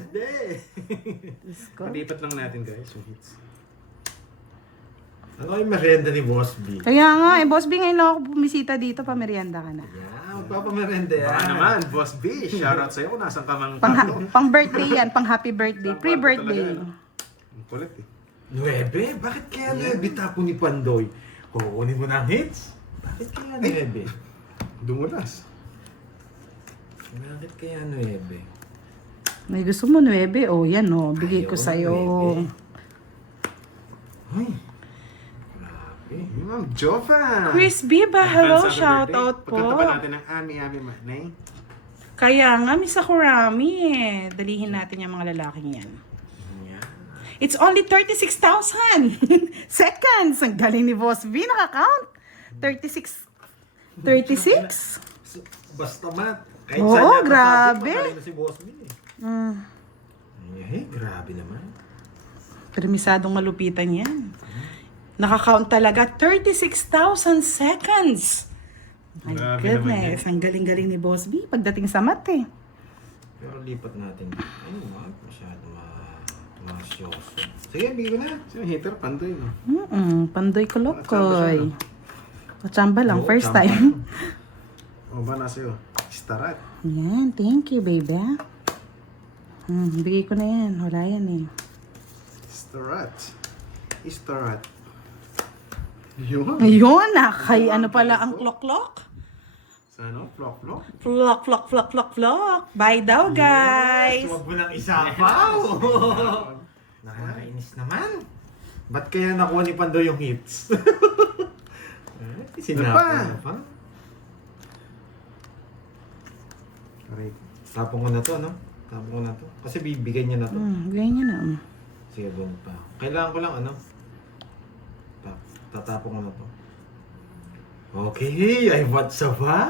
birthday! Diyos ko. Palipat lang natin guys yung hits. Ano yung merienda ni Boss B? Kaya nga, Boss B, ngayon lang ako bumisita dito, pamerienda ka na. Yan, magpapamerienda yan. Baka naman, Boss B, shoutout sa'yo kung nasan ka mang Pang birthday yan, pang happy birthday, pre-birthday. Ang kulit eh. 9? Bakit kaya 9 tapo ni Pandoy? Kukunin mo na ang hits? Bakit kaya 9? Dumulas. Bakit kaya 9? May gusto mo, 9? Oh, yan oh, bigay ko Ayaw, sa'yo. 9. Ay, grabe. Ma'am Jova! Chris Biba, hello, Advance happy shoutout birthday. po. Pagkatapan natin ng Ami Manay. Kaya nga, Miss Sakurami eh. Dalihin natin yung mga lalaking yan. Yan. It's only 36,000 seconds. Ang galing ni Boss V, nakakount. 36. 36? Basta mat. Kahit Oo, saan niya grabe. pasabit, magaling na si Boss B eh. Ay, grabe naman. Permisadong malupitan yan. Nakakount talaga 36,000 seconds. My Grabe goodness, ang galing-galing ni Boss B pagdating sa mat eh. Pero lipat natin. Ay, masyado masyoso. Sige, bigyan ko na. Sino hitter? Pandoy, no? Pandoy Matsamba siya, kolokoy. no? Matsamba lang, Oo, first tsamba. time. O ba na sa'yo? Starat. Yan, thank you baby. Bigay ko na yan, wala yan eh. Starat. Starat. Yun. Ayun, kay ano pala ang clock-clock? Sa ano? Flok-flok? Flock, flock, flock, flock, flock. Bye daw, guys. Huwag mo nang isapaw. Nakakainis naman. Ba't kaya nakuha ni Pando yung hits? Sinapaw na pa. Correct. Tapong ko na to, no? Tapong ko na to. Kasi bibigyan niya na to. Bigay niya na. Sige, buong pa. Kailangan ko lang, ano? Tatapong ko na to. Okay, ay what sa ba?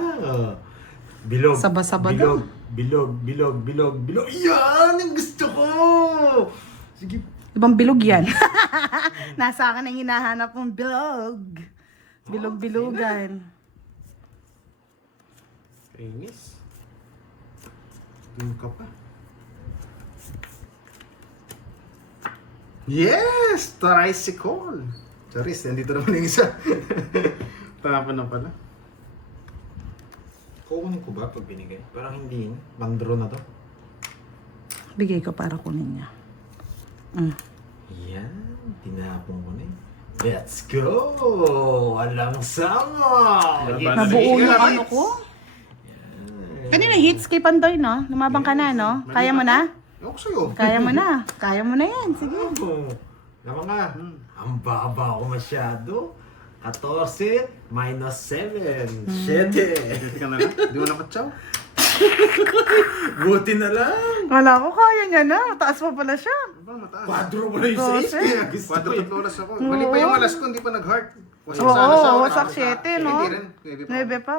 Bilog. Saba-saba bilog, bilog, bilog, bilog, bilog. Yan! Ang gusto ko! Sige. Ibang bilog yan. Nasa akin ang hinahanap mong bilog. Bilog-bilugan. Kainis. Tingin ka pa. Yes! Tricycle! Charis, nandito naman yung isa. Tapon na pala. Kukunin ko ba pag binigay? Parang hindi. Mandro na to. Bigay ko para kunin niya. Yan. Tinapong ko na eh. Let's go! Walang sama! Laban. Nabuo Sige, yung laban. ano ko. Kanina hits kay Pandoy, no? Lumabang ka na, no? Kaya mo na? Ako sa'yo. Kaya mo na. Kaya mo na yan. Sige. Oh, naman nga. Ang baba ko masyado. 14 minus 7. 7. Pwede ka na lang. Di mo napatsaw. Buti na lang. Wala ko, kaya niya na. Mataas pa pala siya. Ano mataas? Quadro mo na yung 6. 12. Kaya gusto ko Quadro eh. tatlo oras ako. Mali pa yung alas ko, hindi pa nag-heart. Wasak Oo, sana siya. wasak 7, no? Hindi rin. Pwede pa.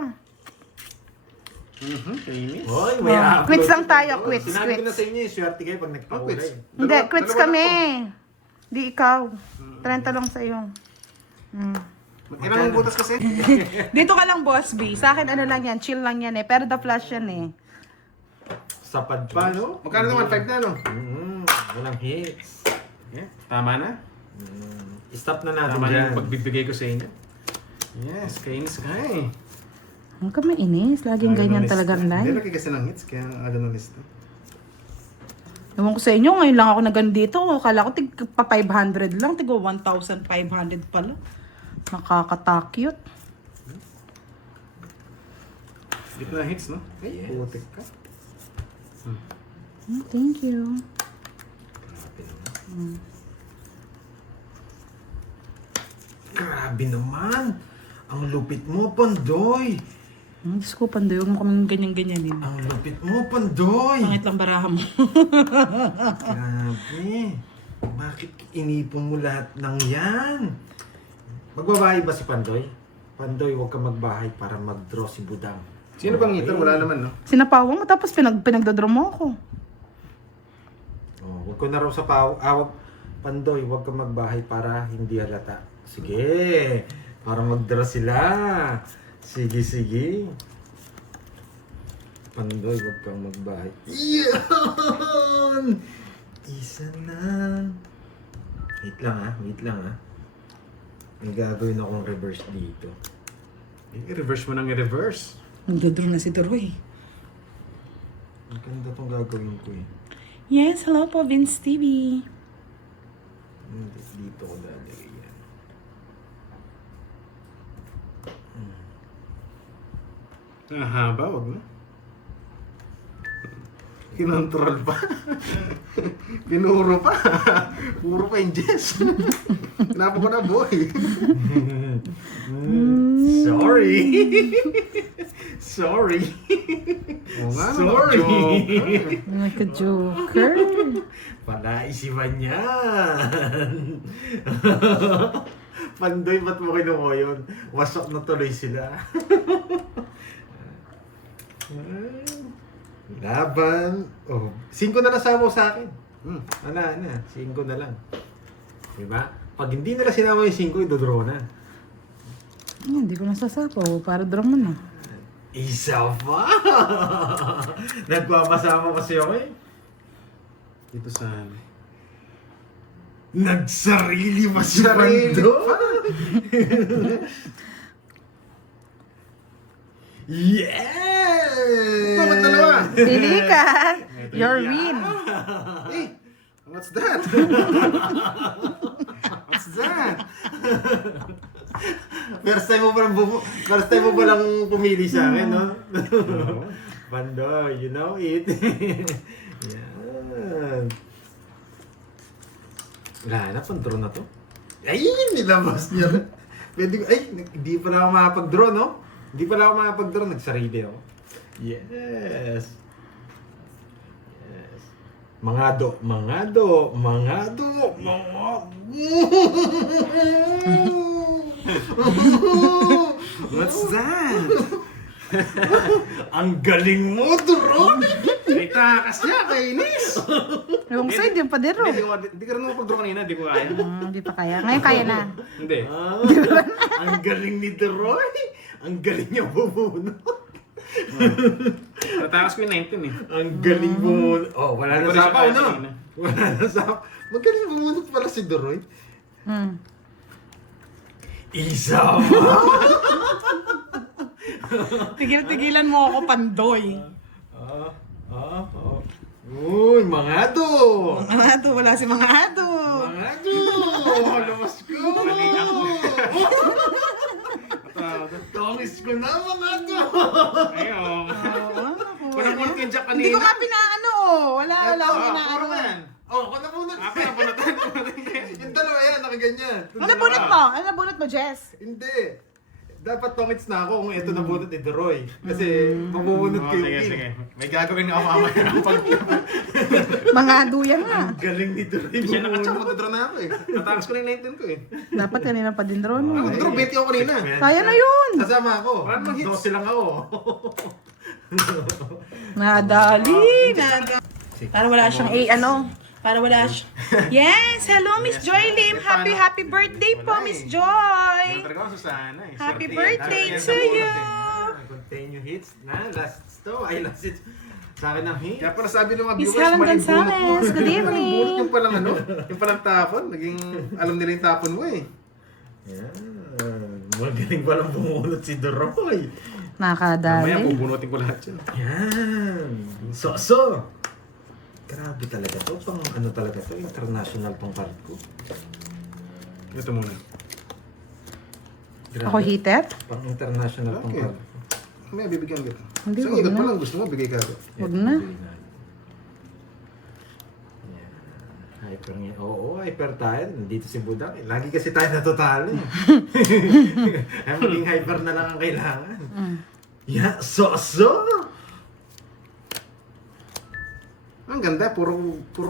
9 pa. Kainis. Hoy, may Oh, upload quits lang ko tayo, doon. quits, Sinabi ko na quits. sa inyo, swerte kayo pag nagpakulay. Quits. Hindi, Dalawa- quits dalawa kami. lang Di ikaw. 30 lang sa'yo. Ilang butas kasi? Dito ka lang, Boss B. Sa akin, ano lang yan, chill lang yan eh. Pero the flash yan eh. Sapad Paano? Magkano naman? 5 na, no? Walang hits. Yeah. Tama na? Stop na natin Tama na dyan. yung pagbibigay ko sa inyo. Yes, kainis ka eh. Huwag ka mainis. Laging ganyan talagang Hindi, life. laki kasi ng hits, kaya aga ng lista. Ewan ko sa inyo, ngayon lang ako nagandito. Akala ko tig pa 500 lang. Tigo 1,500 pala. Nakakatakyot. Dito na hits, no? Ay, Yes. putik ka. Thank you. Grabe naman. Ang lupit mo, Pandoy. Diyos ko, Pandoy, huwag mo kaming ganyan-ganyanin. Ang lupit mo, Pandoy. Pangit lang baraha mo. Grabe. Bakit inipon mo lahat ng yan? Magbabahay ba si Pandoy? Pandoy, huwag ka magbahay para mag-draw si Budang. Sino bang hitter? Wala naman, no? Sinapawang mo, tapos pinagdadraw mo ako. Oh, huwag ko na raw sa Pandoy, huwag ka magbahay para hindi halata. Sige, para mag-draw sila. Sige, sige. Pandoy, huwag kang magbahay. Yan! Minsan lang. Wait lang ah. May gagawin akong reverse dito. I-reverse mo nang i-reverse. Nagdodraw na si Doroy. Ang ganda tong gagawin ko eh. Yes, hello po, Vince TV. Dito ko lalagay yan. Haba, wag mo. Kinontrol pa. Pinuro pa. Puro pa yung Jess. Napo ko na, boy. Sorry. Sorry. Oo nga, Sorry. Like a joker. Palaisipan yan. Pandoy, ba't mo kinuha yun? Wasok na tuloy sila. Laban. Oh, 5 na lang sama mo sa akin. Wala na, 5 na lang. Diba? Pag hindi nila sinama yung 5, idodraw na. Hindi ko nasasapaw. Para draw mo na. Isa pa! Nagpapasama kasi ako eh. Dito sa... Nagsarili pa si Sarili Pando. pa. Yes! Bakit dalawa? Pili ka. Your win. Hey, what's that? What's that? First time mo pa lang pumili sa akin, no? Pando, you know it. Yan. Wala na, pang-draw na to. Ay, nilabas niya. Pwede ko, ay, hindi pa na ako makapag-draw, no? Hindi pa na ako makapag-draw, nagsarili ako. Yes. Yes. Mangado. What's that? Ang galing mo, Dron! May takas niya, kainis! Yung side, yung padero. Hindi ka rin nakapag-draw kanina, di ko kaya. Hindi pa kaya. Ngayon kaya na. Hindi. Ang galing ni Deroy! Ang galing niya bubunot! Natakas ko yung 19 eh. Ang galing bubunot! Oh, wala Hindi na ko rin siya sapaw, kaya no? kanina. Wala na sapaw. Magaling bubunot pala si Deroy. Isa pa! Tigil-tigilan mo ako, Pandoy. Uy, mga do! Mga ato, wala si mga ato. Mga do! Lumas ko! Tongis ko na, mga do! Ayun. Punang-punot yung jack kanina. Hindi ko nga pinaano, oh. Wala akong Puro inaano. na yan. Oh, ako nabunot. Punutan. Yung dalawa yan, nakaganyan. Ano bunot mo? Ano bunot mo, Jess? Hindi. Dapat tongits na ako kung ito nabunot ni Deroy. Kasi mabubunot ko yung Sige, pin. sige. May gagawin ako mamaya. Mga duya nga. Ang galing ni Deroy. Hindi siya bubunot. nakachak, mag-draw na ako eh. Natakas ko na yung 19 ko eh. Dapat kanina pa din draw, no? Mag-draw 20 ako kanina. Kaya na yun. Kasama ako. Paano mag-hits? 12 lang ako. Nadali. Para wala siyang ano. Para wala siya. Yes! Hello, Miss Joy Lim. Happy birthday po, Miss Joy. Meron talaga ako Susana eh. Happy Swerte yan. birthday Dahil yan to sa you. bulletin. Continue hits na. Last to. Ay, last hits. Sa akin ang hits. Kaya pala sabi ng mga Miss viewers, Helen maling bunot mo. Gonzalez, good Maling evening. bunot yung palang ano, yung palang tapon. Naging alam nila yung tapon mo eh. Yan. Magaling palang bumunot si Deroy. Mamaya Nakadali. pubunutin ko lahat yan. Yan. So. Grabe talaga to. Pang ano talaga to. International tong card ko. Ito muna. Grabe. Ako hitet? Pang international tong Okay. card ko. Mamaya bibigyan kita. Hindi, Isang wag ikot na. pa lang gusto mo, bigay ka agad. Huwag na. Yan. Hyper nga. Oo, hyper tayo. Nandito si Budang. Lagi kasi tayo natutalo. Ay, maging hyper na lang ang kailangan. Yeah, so. Ang ganda, puro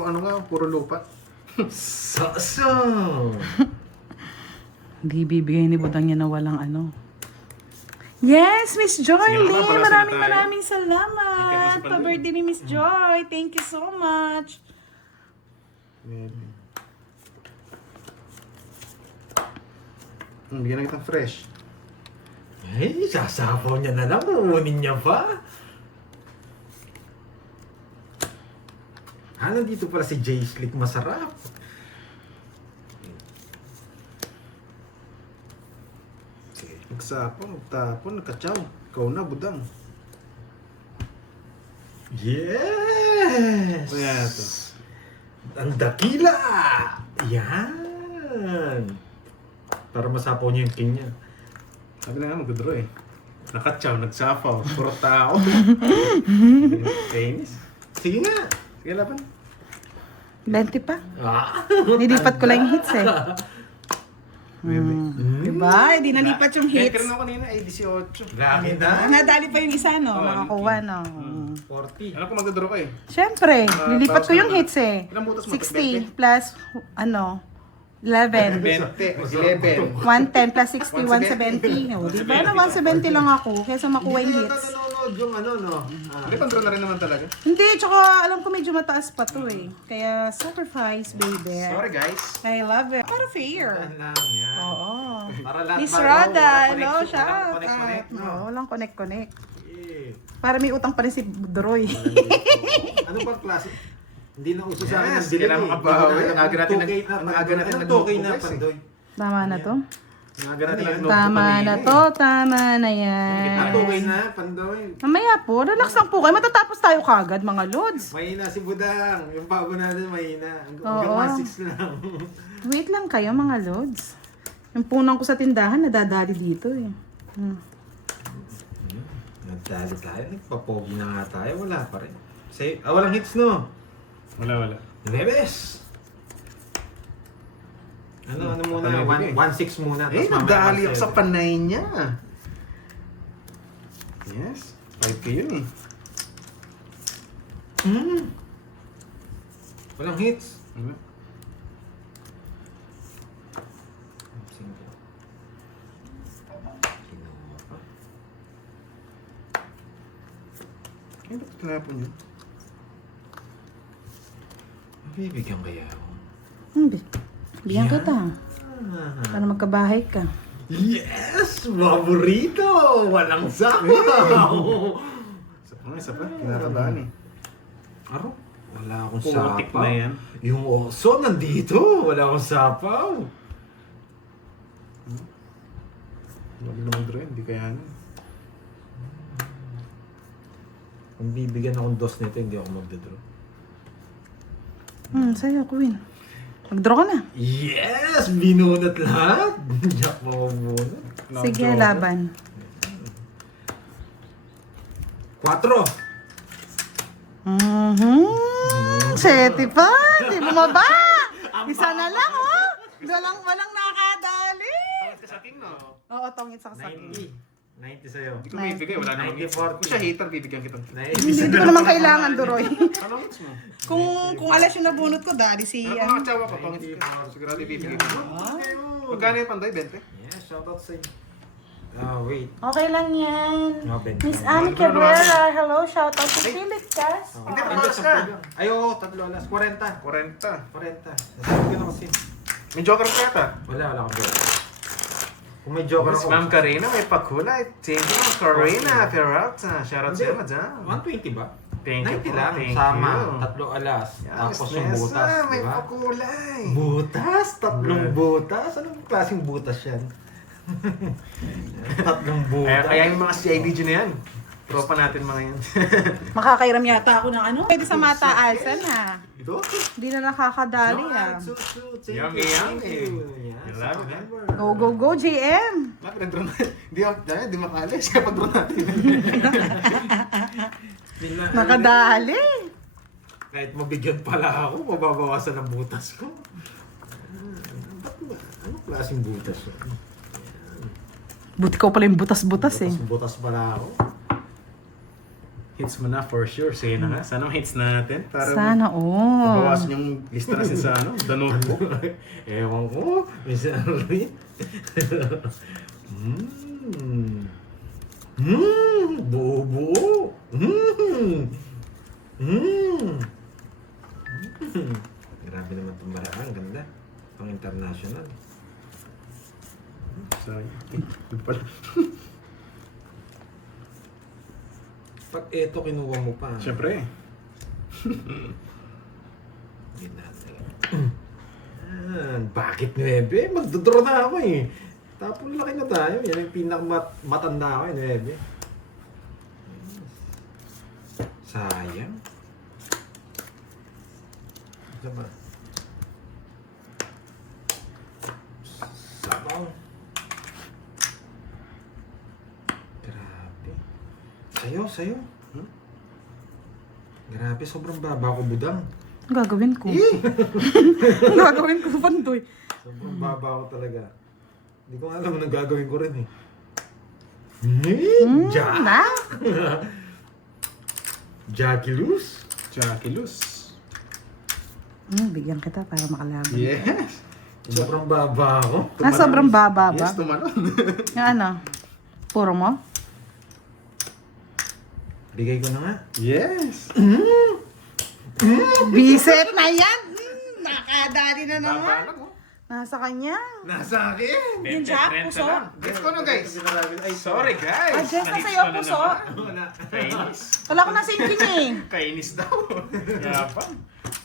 ano nga, puro lupa. So. Hindi bibigay ni Budang niya na walang ano. Yes, Miss Joy Sige, Lim. papalasin na tayo. Maraming Ikat mo salamat. si Pandoy. Pa-birthday ni Miss Joy. Thank you so much. Bigyan na kitang fresh. Ay, sasapaw niya na lang. Uunin niya pa. Nandito pala si Jay Slick Masarap. Okay. Nagsapang, magtapon, nagkatsaw. Ikaw na, budang. Yes! Kaya ito. Ang dakila! Yan! Para masapaw niya yung king niya. Sabi na nga, mag-draw eh. Nakatsaw, nagsapaw, puro tao. Kainis. Sige nga! Sige, laban. 20 pa. Ah! Nilipat ko lang yung hits eh. Bebe. Diba? Hindi nalipat yung Kaya hits. rin ako kanina, 18. Laki na! Nadali pa yung isa, no? Oh, Makakuha, no? 40. Alam ko mag-draw ka eh. Siyempre, nilipat ko yung tapos hits eh. ilang butas mo? 60 plus, 11. 20, 11. 110 plus 60, 170. O, di ba na 170 lang ako kaysa makuha yung Hindi na hits. nanonood yung ano, no? Hindi, pang-draw na rin naman talaga. Hindi, tsaka alam ko medyo mataas pa to eh. Kaya sacrifice, baby. Sorry guys. I love it. Para fair. Yan lang, yan. Oo. Para lahat Miss ba- Rada, walang hello, connection, shout walang connect-connect, out. no? Oo, walang connect-connect. Yeah. Para may utang pa rin si Droy. Ano bang klase? Hindi na uso sa akin Yes, ng delivery. kailangan makabawi. Ang aga natin 2K na ang aga natin Anong 2K na nag-focus eh. pandoy? Tama na to? Naga natin Ano yan? nag-notebook Tama kanina na eh. to, tama na yan. 2K na pandoy. Mamaya po, relax lang po kayo. Matatapos tayo kagad, mga lods. Mahina si Budang. Yung bago natin mahina. Oo. Hanggang 1.6 lang. Wait lang kayo, mga lods. Yung punang ko sa tindahan, nadadali dito eh. Nagdali tayo. Nagpapogi na nga tayo. Wala pa rin. Walang hits, no? Wala. Rebes! Ano muna? Patalibig eh. 1.6 muna. Eh, tapos mamaya nadali ako 1.7. sa panay niya. Yes. 5K yun eh. Walang hits. Ano? Kinuha pa. Ay, bakit tinapon yun? Bibigyan kaya ako. Bigyan Yan. kita. Para magkabahay ka. Yes! Paborito! Walang sabaw! Isa pa, kinakabahan eh. Aro? Wala akong Putik sapaw. na yan. Yung oso nandito. Wala akong sapaw. Wag na mag-draw yun, hindi kaya ano. Kung bibigyan akong dos nito, hindi ako magdadraw. Sa'yo, Queen. Mag-draw ka na. Yes! Binunot lahat! Jack mo mabunot. Sige, laban. 4! Seti pa! Di bumaba! Isa na lang, oh! Walang nakadali! Tawad ka sa king, no? Oo, tongit sa kasakin. 90 sa'yo. Hindi ko bibigay, wala naman. 90-40. Kung siya hater, bibigyan kita. Hindi ko naman kailangan, Duroy. Ano hits mo? kung alas yung nabunot ko, dali si... Ano kung nakatsawa ko, pang hits ka. Sigurado ibibigay ko. Magkano yung panday, 20? Yeah, shoutout sa'yo. Wait. Okay lang yan. Ben. Miss Annie Cabrera, hello, shout out to Philip Cas. Hindi, patalas ka. Ay, oo, 3 alas. 40. 40. 40. Nasabi ko na kasi. May joker ka yata. Wala akong joker. Kung may joker Miss ako. Ma'am Karina, may pakulay. Thank you, Ma'am Karina. Peralta. Shoutout sa'yo, madam. 120 ba? Thank you 90 po, lang. thank Sama. you. 3 alas. Tapos Yes, yung butas. may Diba? pakulay. Butas? 3 butas? Anong klaseng butas yan? 3 butas. Kaya yung mga CIDG na yan. Tropa natin mga yan. Makakairam yata ako ng ano. Pwede sa mata alsan ha. Ito? Hindi na nakakadali ha. Yummy, yummy. Yes, I love it. Go, go, go, JM! Lapit ang draw natin. Di makalis. Kaya pag-draw natin. Nakadali! Kahit mabigyan pala ako, mababawasan ang butas ko. Ba't ba? Anong klaseng butas yun? Buti ko pala yung butas-butas eh. Butas pala ako. Hits mo na for sure. Sige na nga. Sana hits natin. Para Sana all. bawasan yung lista natin sa ano, the notebook. Ewan ko, Miss Arlene. Buo-buo. Grabe naman itong maraan. Ganda. Pang international. Sayang. Ito pala. Pag eto kinuha mo pa. Siyempre. Yun natin. Bakit 9? Magdodraw na ako eh. Tapos laki na tayo. Yan yung pinakamatanda ako eh, 9. Sayang. Ano ba? Sabaw. Grabe. Sayo. Grabe, sobrang baba ko, budang. Ang gagawin ko? Ang gagawin ko, Pandoy? Sobrang baba ko talaga. Hindi ko alam anong gagawin ko rin eh. Jack! Na? Jackie-loose? Jackie-loose. Bigyan kita para makalaban. Yes. Sobrang baba ako. Sobrang baba ba? Yes, tumalon. Yung ano? Puro mo? Bigay ko na nga. Yes. Biset na yan! Nakadali na naman. Babalak mo. Nasa kanya. Nasa akin! Yung Jack, puso. Guess ko na guys. Ay, Sorry guys. Ah, Jess, nasa iyo, puso. Wala. Kainis. Wala ko na sinking eh. Kainis daw. Yabang.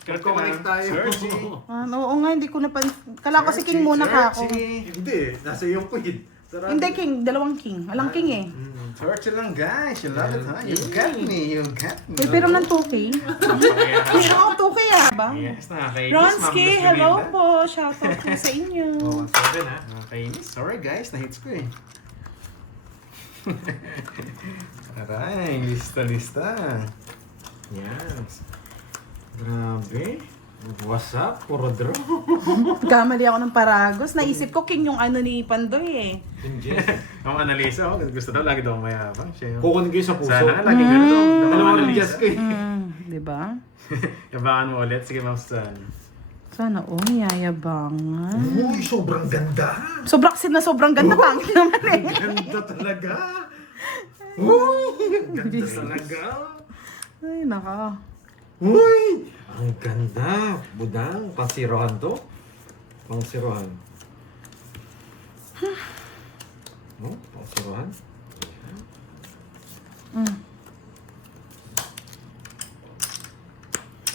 Connect tayo. Sergi. Oo nga, hindi ko na Kala ko si King muna ka ako. Hindi, nasa iyong queen. Sarado. Hindi King, dalawang King. Walang King eh. Search lang guys. You love it, huh? You got me. You got me. May pero ng 2K. Pero ako 2K ah ba? Yes, nakakainis. Ronsky, hello po. Shoutout po sa inyo. Oh, 7 ha. Nakakainis. Sorry guys, na-hits ko eh. Aray, lista. Yan. Grabe. What's up? Puro draw. Kamali ako ng Paragos. Naisip ko King yung ano ni Pandoy eh. Hindi. Ang analisa ko, gusto daw lagi daw mayabang. Siya yung... Kukunin ko yung sa puso. Sana lagi ganun daw. Dalawang Analisa. adjust ko eh. Diba? Yabangan mo ulit. Sige, Ma'am Stan. Sana yayabangan. Uy, sobrang ganda. Sobrang na sobrang ganda pangit naman eh. Ganda talaga. Uy, ganda talaga. Ay, naka. Uy, ang ganda. Budang, pansirohan to. Pansirohan. No, pansirohan.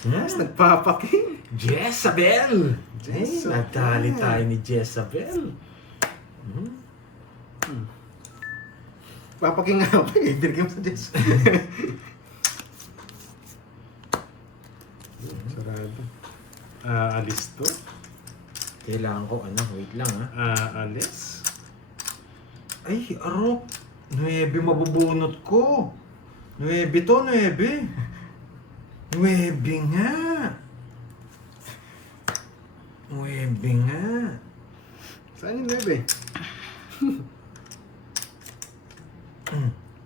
Yes, nagpapaking. Jezabel! Jezabel. Nadali tayo ni Jezabel. Papaking nga pa eh. Binigyan mo sa Jess. Sarado. Alis to. Kailangan ko, wait lang ha. Alis. Ay, arok. 9 mabubunot ko. 9 to, 9. 9 nga. 9 nga. Saan yung 9?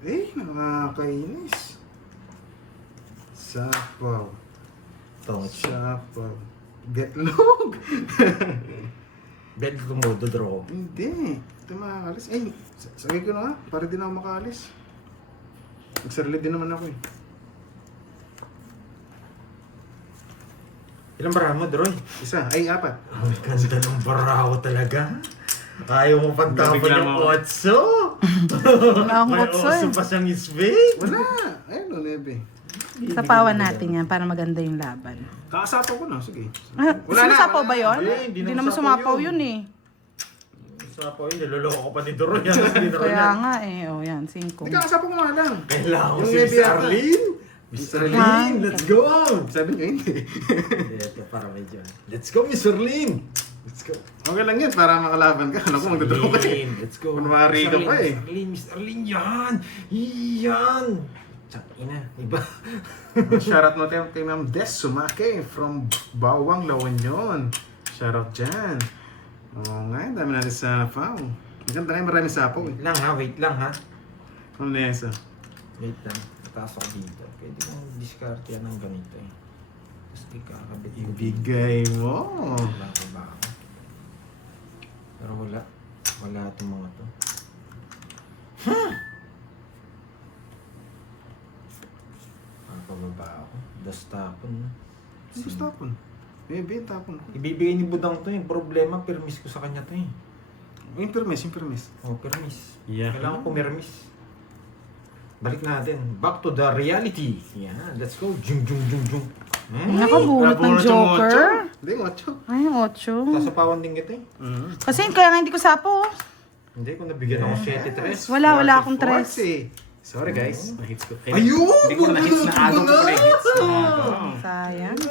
Eh, nakakainis. Sapaw. Tongchi. Sapaw. Getlog. Bet ko mo, dodraw. Hindi. Ito makakalis. Eh, sagay ko na nga. Para din ako makaalis. Nagsarili din naman ako eh. Ilang bara mo, Droy? Isa. Ay, 4. Ang ganda ng baraho talaga. Ayaw mo pantapon Bigla yung mo. otso. Wala akong May otso oso eh. pa siyang isbig. Wala. Ayun o, 9. Sapawan natin yan para maganda yung laban. Kakasapaw ko na. Sige. Wala sumasapaw ba yun? Hindi Hindi naman naman sumapaw sumapaw yun eh. Sa po yun, niloloko ko pa ni Droy. Hindi na Kaya nga eh. O yan, 5. Hindi, kakasapaw ko nga lang. Kailangan ko Yung si maybe Miss yata. Arlene. Miss Arlene, let's go! Sabi niyo hindi. Ito, para medyo. Let's go, Miss Arlene! Let's go. Okay lang yan para makalaban ka. Ano ko magdodoro ka eh. Arlene, let's go. Kunwari ka pa eh. Miss Arlene, Miss Arlene, yan! Yan! Ina, iba. Shoutout mo tayo kay Ma'am Des Sumake from Bawang, La Union. Shoutout dyan. Oo nga, dami natin sapaw. Maganda kayo, maraming sapaw eh. Wait lang ha. Ma'am Nessa. Wait lang. Taas ako dito. Pwede kong discard yan ng ganito eh. Tapos ikakabit yung Ibigay mo. Wala ko ba ako? Pero wala. Wala itong mga to. Pababa ako. Das tapon. Gusto tapon. Maybe yung tapon ko. Ibibigay ni Budang to yung problema. Permis ko sa kanya to eh. Yung permis, yung permis. Oh, permis. Yeah. Kailangan ko permis. Balik natin. Back to the reality. Yan. Let's go. Jung, jung, jung, jung. Nakabunot ng Joker. Hindi, 8. Ay, 8. Sasapawan din kita eh. Kasi kaya nga hindi ko sapo. Hindi, kung nabigyan ako 7-3. Wala akong tres. Sorry guys, na-hits ko. Ayun! Hindi ko na-hits na agaw ko pala yung hits na agaw. Sayang.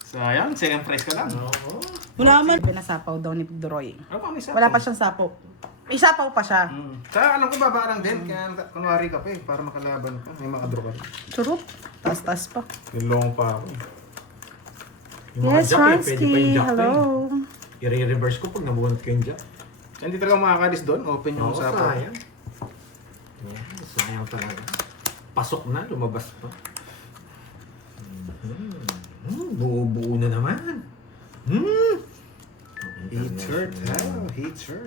Sayang, second prize ka lang. Oo. Wala man. Pinasapaw daw ni Pigdoroy. Ano pa, may sapaw? Wala pa siyang sapaw. May sapaw pa siya. Kaya alam ko baba lang din, kaya kunwari ka pa eh, para makalaban ka. May makadraw ka. Churot. Tas-tas pa. Nilong pa ako. Yung mga Yes, jack eh, pwede pa Hansky. yung jack Hello. eh. I-reverse ko pag nabunot ko yung jack. Hindi talaga makakalis doon, open yung Oo, usapan. sayang. Sayang talaga. Pasok na, lumabas pa. Buo-buo na naman. Hater, hater.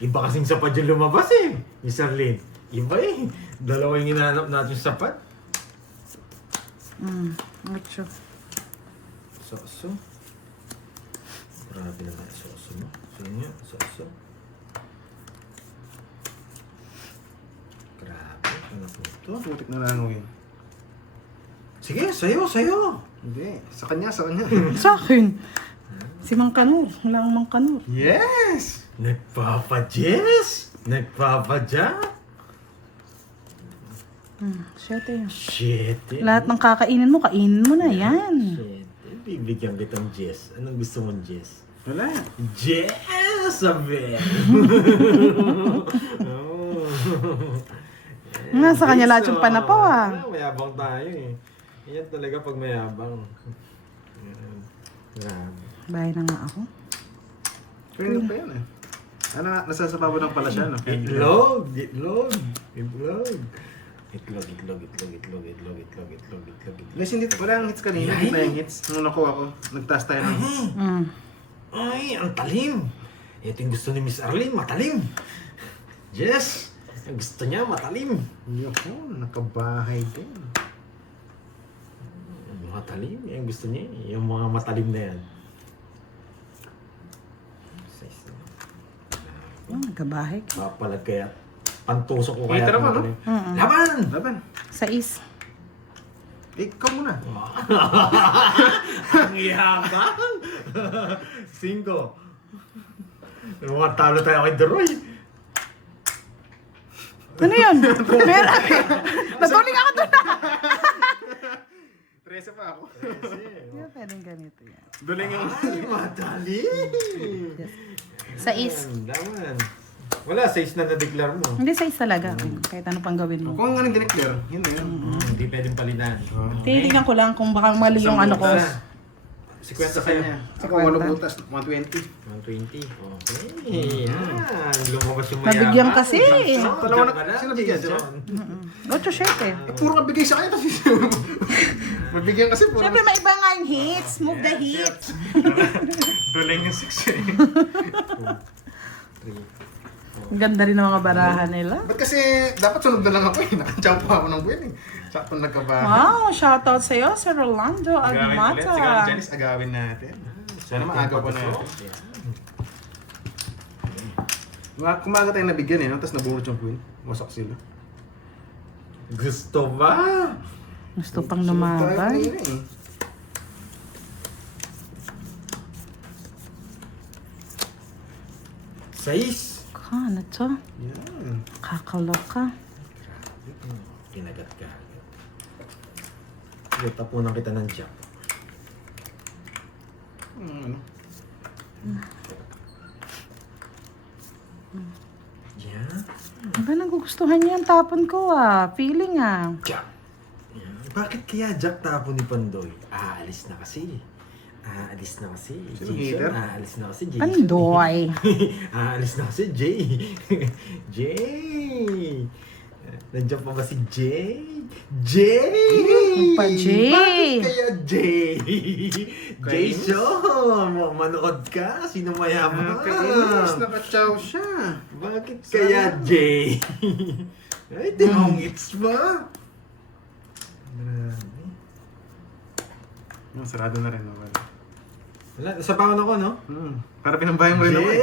Iba kasing sapat yung lumabas eh, Miss Arlene. Iba eh. Dalawa yung hinahanap natin sapat. Mucho. Soso. Grabe naman yung soso mo. Sino nga? Soso. Grabe. Ano po ito? Putik na lang yun. Sige, sayo. Hindi, sa kanya, sa kanya. Sa akin. Si Mang Kanor. Wala akong Mang Kanor. Yes! Nagpapa-jess! Nagpapa-jack! Shit eh. Shit eh. Lahat ng kakainin mo, kainin mo na yan. Shit eh. Bibigyan kitang Jess. Anong gusto mong Jess? Wala. Jess! Sabi! Oh. Nasa kanya lahat yung panapaw ah. Mayabang tayo eh. Yan talaga pag mayabang. Yan. Grabe. Bahay na nga ako. Kaya pa yan eh. Ano, nasasabaw lang pala siya, no? Itlog! Guys, hindi, wala ang hits kanina. Hindi na yung hits. Nung nakuha ko, nagtaas tayo ng hits. Ay, ang talim! Ito yung gusto ni Miss Arlene, matalim! Yes! Ang gusto niya, matalim! Yun, nakabahay din. Matalim, yung gusto niya, yung mga matalim na yan. Nagkabahay ka. Papalag kaya, pantusok ko kaya. Ito naman, no? Laban! Laban. Sa is. Ikaw muna. Ang yabang! 5. Mukhang talo tayo kay Deroy. Ano yun? Pera. Natuling ako doon. 13 pa ako. Hindi ba pwedeng ganito yan? Duling yung... Ay, madali! Sa is. Daman. Wala, 6 na na-declare mo. Hindi sa is talaga. Kahit ano pang gawin mo. Kung anong dineclare, yun na yun. Hindi pwedeng palitan. Titignan ko lang kung baka mali yung ano ko. 50 Sa sa'yo. kanya. Ako, wala butas, 120. 120. Okay. Yan. Lumabas yung Nabigyan kasi. Dalawa na, sino bigyan? Sino? 8-7 eh. Puro ka bigay sa kanya. Mabigyan kasi puro. Siyempre, maiba nga yung hits. Move the hits. Duling yung 6 eh. Ang ganda rin ng mga barahan nila. Ba't kasi dapat sunod na lang ako eh. Nakantsaw pa ako ng buwan eh. Sakto nagkabahan. Wow, shoutout sa'yo, Sir Rolando Agawin ulit. Sige, Agmata. Janice, agawin natin. Sana maaga pa na natin. Kumaga tayo nabigyan eh, no? Tapos nabunot yung queen. Wasak sila. Gusto ba? Gusto pang Tayo lumaban. kanina eh. Sais. Ano to? Yan. Kakaloka. Kinagat ka. Sige, tapunan kita ng jack. Ano? Yan. Aba, nagugustuhan niya ang tapon ko ah. Feeling ah. Jack. Yan. Bakit kaya jack tapo ni Pandoy? Aalis na kasi. Aalis na kasi. Sino, Jason, hater? aalis na kasi. Jason. Pandoy. Aalis na kasi, Jay. Jay. Nandiyan pa ba si Jay? Jay! Pa, Jay. Bakit kaya Jay? Jason! Manood ka? Sino mayaman? Kainis, nakachow siya. Bakit kaya Jay? Ay, tinongits ba? Grabe. Yung sarado na rin. No? Wala, nasapawan ako, no? Para pinambayan mo rin ako eh.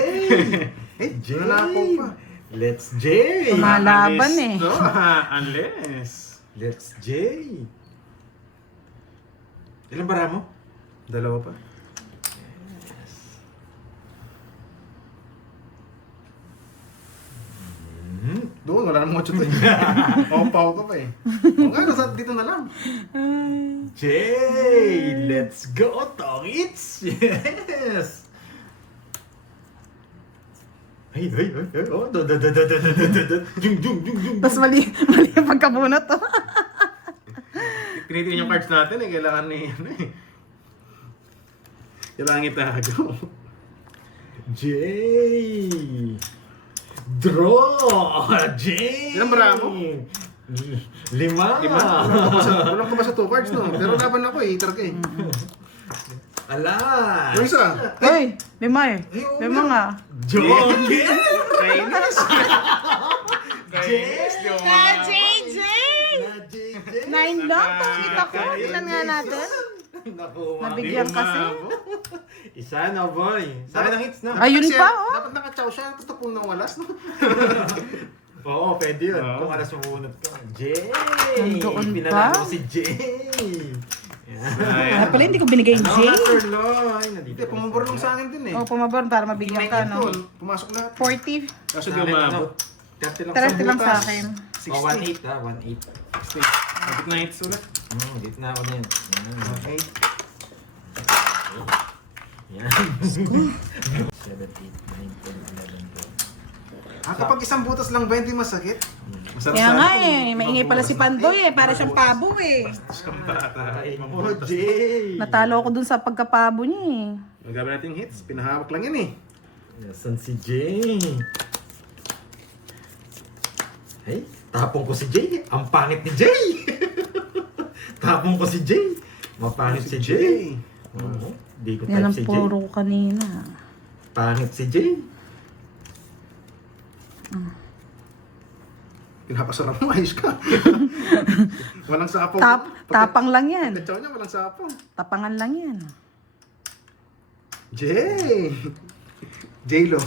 Jay! Jay! Nanako pa. Let's Jay! Malaban eh. No, unless. Let's Jay! Ilan bara mo? Dalawa pa. Doon, wala namang 8 to eh. Pau ka pa eh. O nga, nasa dito na lang. Jay! Let's go, Tongits! Yes! Ay, oh, jung. Tapos mali yung pagkabunot to. Tinitingnan yung cards natin eh. Kailangan ni ano eh. Kailangan itago. Jay! Draw! Jay! Ilan bara mo? 5! Walang ka ba sa 2 cards no? Pero laban ako eh. Itarga eh. Ala! Yung isa. Ay, 5 eh. 5 nga. Jogging! Kainis. Jay! Na JJ! Na Jay! 9 lang, pakita ko. Tingnan nga natin. Naku, Nabigyan kasi. Isa na, boy. Sana ng hits na. Ayun Kasi pa, oh. Dapat nakachow siya. Tapos tapong nang walas no? Oo, pwede yun. Oo. Kung alas sumunod ka. Jay! Nandoon Pinanalo pa? si Jay! Yan. Kaya pala hindi ko binigay yung J. Loy! Hindi, pumabor sa akin din eh. O, pumabor para mabigyan ka, no? Pumasok lahat. 40. Kaso di umabot. 30 lang. 30 lang sa butas. akin. 60. Oh, 1-8 ha, 1-8. Abot na hits ulit. Dito na ako na yun. Yan. Okay. Yan. 7, 8, 9, 10, 11, 12. Kapag isang butas lang ba hindi masakit? Masarap Kaya sa nga akin. eh, maingay pala si Pandoy eh. Para siyang pabo eh. Siyang bata. Oh, Jay! Natalo ako dun sa pagkapabo niya eh. Magabi natin yung hits. Pinahawak lang yun eh. Nasaan si Jay? Hey, tapong ko si Jay. Ang pangit ni Jay! Tapong ko si Jay. Mapangit si Jay. Oo. Di ko Yan type ang si Jay. puro ko kanina. Pangit si Jay. Pinapasarap mo, ayos ka. Walang sapo. Tapang lang yan. Pagkachaw niya, walang sapo. Tapangan lang yan. Jay! J-Lo.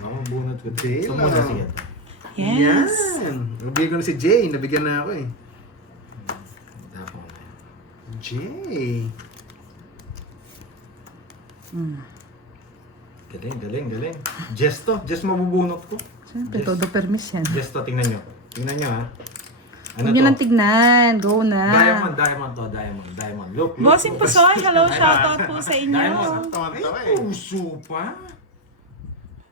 Ako, bunot ko. Jay So, lang. muna sige. Yes. Yan. Nabigyan ko na si Jay. Nabigyan na ako eh. Tapong na. Jay. Galing. Jess to. Jess mabubunot ko. Siyempre, todo permis yan. Jess to, tingnan nyo. Tingnan nyo ha. Ano Huwag nyo to? nang tignan. Go na. Diamond to. Diamond. Look. Bossing Pusoy, hello, shoutout po sa inyo. Diamond. Tawa-tawa Ay, eh. puso pa.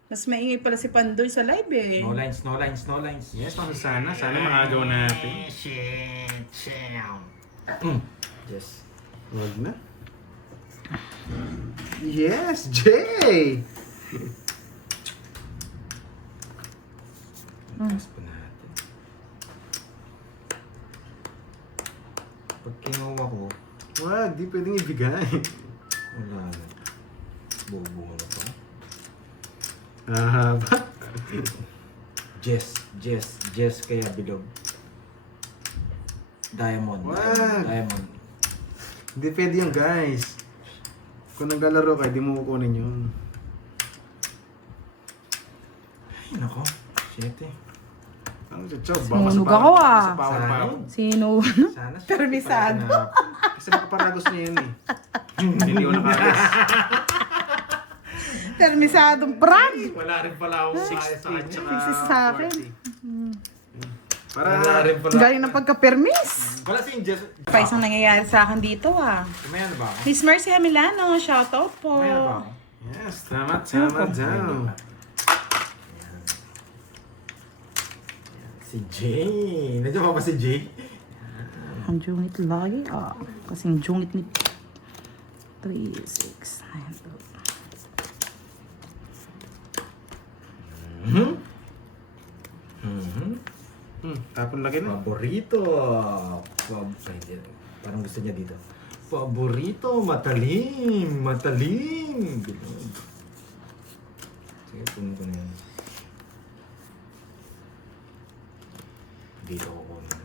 Mas maingay pala si Pandoy sa live eh. No lines. Yes, sana. Sana maagaw natin. Yes. Wag na. Yes, Jay! Taas pa natin. Pag kinuha ko, Wag, di pwedeng ibigay. wala na. Bubuo na pa. Ahaba. Jess kaya bilog. Diamond. Wag. Diamond. Hindi pwede yun, guys. Kung naglalaro ka, di mo kukunin yun. Ay, nako. Shit eh. Ano siya, chow? Sinunog ako, ah. Sa power pa ako. Sino? Sana siya. Permisado. Kasi makaparagos niya yun eh. Hindi ko nakakas. Permisadong prank. Wala rin pala akong kaya sa kanya. 60 sa akin. Para Wala rin pala. Galing ng pagka-permis. Wala si Jess. Pa isang nangyayari sa akin dito ah. May ano ba ako? Miss Mercy Hamilano, shoutout po. May ano ba ako? yes, tama daw. Si Jay. Nandiyan pa ba si Jay? Ang jungit lagi ah. Kasing jungit ni 3, 6, 9, Tapon lagi na. Paborito. Ay, hindi. Parang gusto niya dito. Paborito. Matalim. Bilog. Sige, puno ko na yan. Dito ako kunin.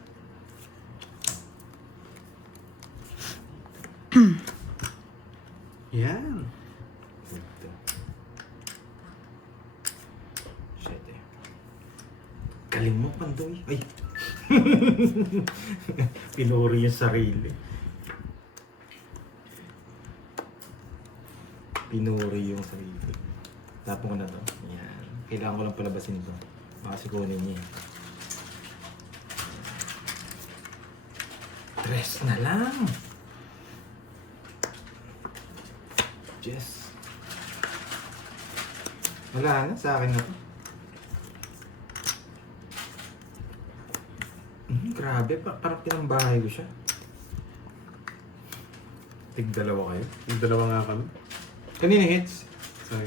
Yan. Dito. Shit eh. Galing mo, Pandoy. Ay! Pinuri yung sarili. Pinuri yung sarili. Tapon ko na to. Yan. Kailangan ko lang palabasin to. Baka sikunin niya. Tres na lang. Yes. Wala na, sa akin na to. Grabe, parang pinambahay ko siya. Tig-dalawa kayo. Yung dalawa nga kami. Kanina hits? Sorry.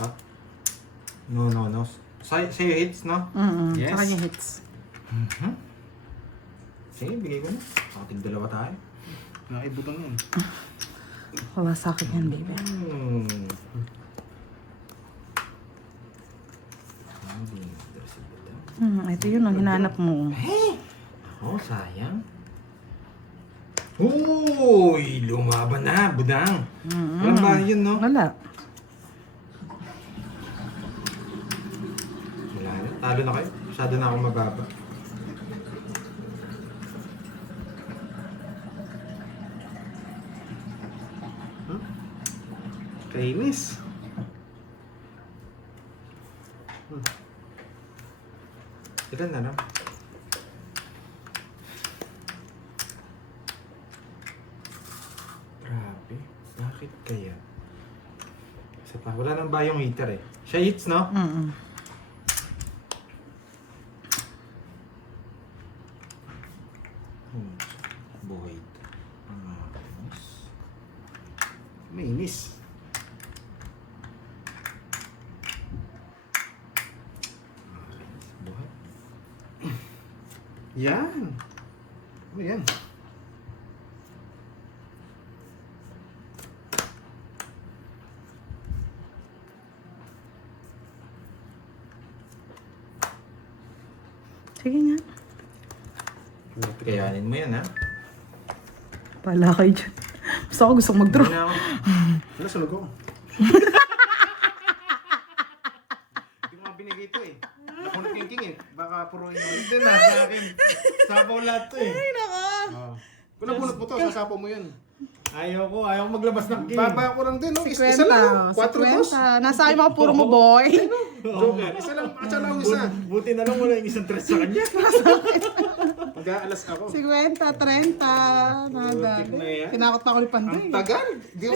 Ha? No. Sa'yo hits, no? Yes. Sa kanya hits. Sige, bigay ko na. Tig-dalawa tayo. Nakibutang yan. Wala sa akin yan, baby. Ito yun ang hinanap mo. Ako, sayang. Uy, lumaban na, budang. Walang ba yun, no? Wala. Wala na. Talo na kayo. Masyado na ako mababa. Kainis. Ilan na lang? Grabe. Bakit kaya? Isa pa. Wala nang bayong heater eh. Siya hits, no? Buhay. Mainis. Buhay. Yan. Ano yan? Sige nga. Kayanin mo yan, ha? Pala kayo dyan. Basta ako gusto mag-draw. Hindi na ako. Wala, sunog ako. Hindi ko nga binigay ito eh. Nakunot yung king eh. Baka puruin mo. Hindi na, sa akin. Sabaw lahat to eh. Kung napunot mo to, sasapo mo yun. Ayaw ko maglabas ng king. Baba ko lang din, no? Isa lang, 4 dos. Nasa akin mga puro mo, boy. Joker, isa lang, at lang isa. Buti na lang wala yung isang tres sa kanya. Mag-aalas ako. 50, 30. Nada. Putik na yan. Kinakot pa ako ni Panday. Tagal! Di ko